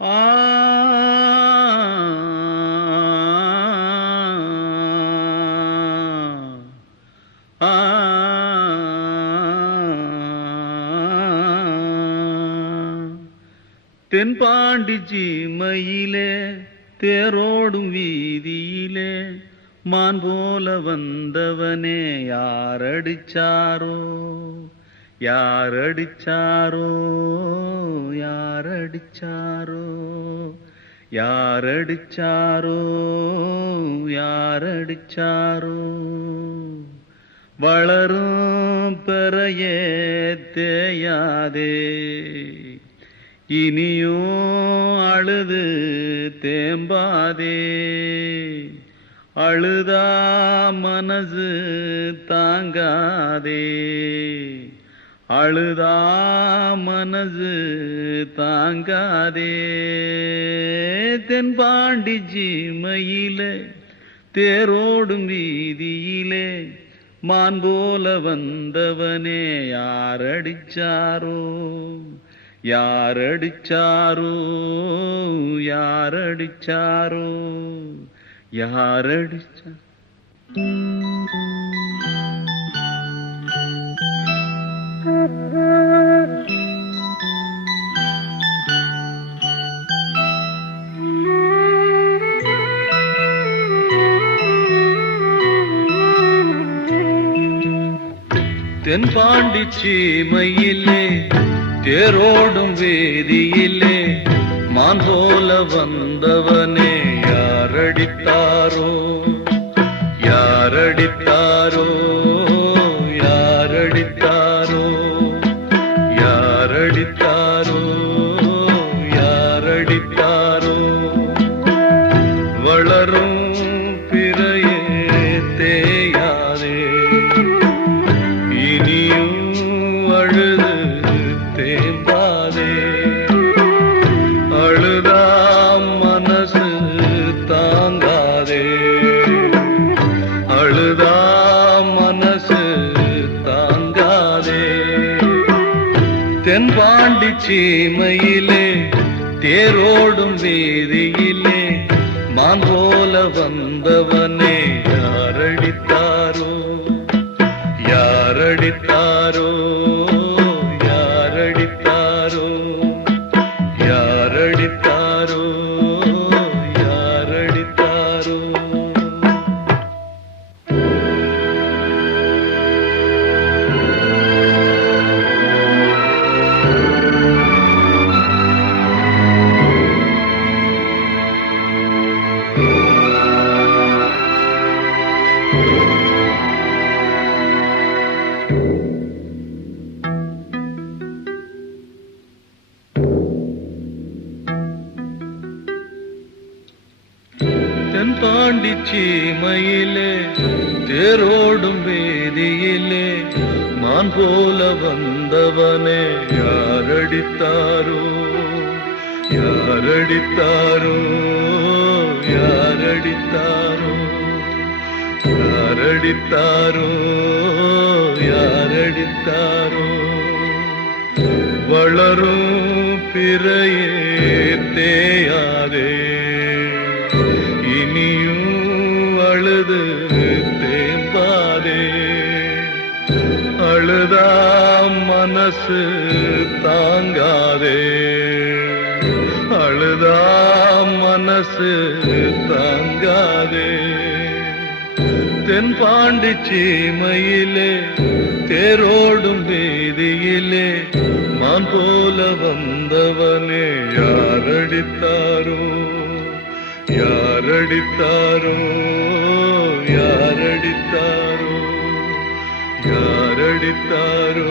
ஆ ஆ தென்பாண்டி சீமையிலே தேரோடும் வீதியிலே மான் போல வந்தவனே யாரடிச்சாரோ யாரடிச்சாரோ யாரடிச்சாரோ யாரடிச்சாரோ யாரடிச்சாரோ வளரும் பெறையே தேயாதே இனியும் அழுது தேம்பாதே அழுதா மனசு தாங்காதே அழுதா மனசு தாங்காதே தென்பாண்டி சீமையிலே தேரோடும் வீதியிலே மான் போல வந்தவனே யாரடிச்சாரோ யாரடிச்சாரோ யாரடிச்சாரோ யாரடிச்சா தென்பாண்டி சீமையிலே தேரோடும் வேதியிலே மான் போல வந்தவனே யாரடித்தாரோ யாரடித்தாரோ யாரடித்தாரோ யாரடித்தாரோ யாரடித்தாரோ வளரும் பிறையே தேயாதே இனியும் அழுது தேம்பாதே அழுதா மனசு தாங்காதே அழுதா மனசு தாங்காதே தென்பாண்டி சீமையிலே தேரோடும் வீதியிலே மான் போல வந்தவனே யாரடித்தாரோ யாரடித்தாரோ யாரடித்தாரோ யாரடித்தாரோ யாரடித்தாரோ தென்பாண்டி சீமையிலே தேரோடும் வேதியிலே மான் போல வந்தவனே யாரடித்தாரோ யாரடித்தாரோ யாரடித்தாரோ யாரடித்தாரோ யாரடித்தாரோ வளரும் பிறையே தேயாதே இனியும் அழுது தேம்பாதே அழுதா மனசு தாங்காதே அழுதா மனசு தாங்காதே தென்பாண்டி சீமையிலே தேரோடும் வீதியிலே மான் போல வந்தவனே யாரடித்தாரோ யாரடித்தாரோ யாரடித்தாரோ யாரடித்தாரோ